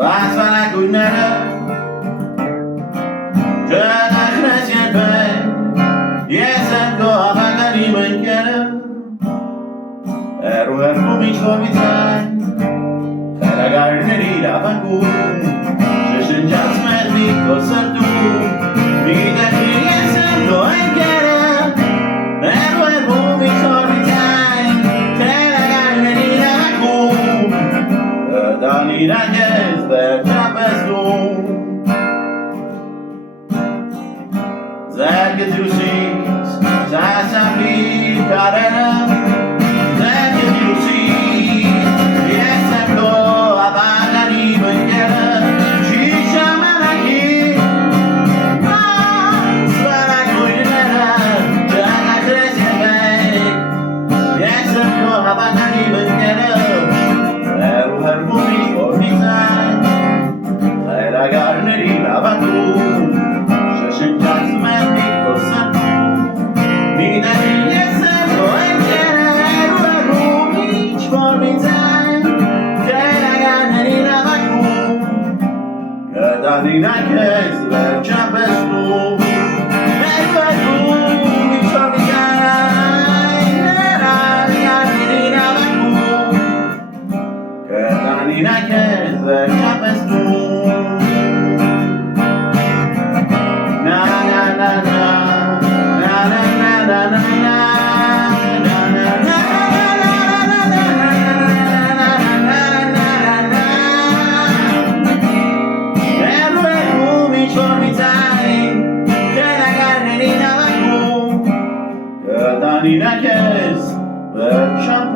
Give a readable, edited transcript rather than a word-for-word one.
բացվանակույնները Չնախնես երբեք Ես եմ քո հավականի մնկերը Հեռու ինչ-որ Խելագարների լավակում Շշնջաց մեղմի քո սրտում Մի դեպի ես եմ քո ընկերը Հեռու ինչ-որ Խելագարների լավակում Կտանիրակ ես վերջապես դում Ձեր գծրուսից Սասապի կարերը Դինակ ես վերջապես դու Մերվերում ինչ-որ միայն Ներալիարների նավակում Կտանինակ ես վերջապես դու Na na na na Na na na na na na Դինակ ես վերջապես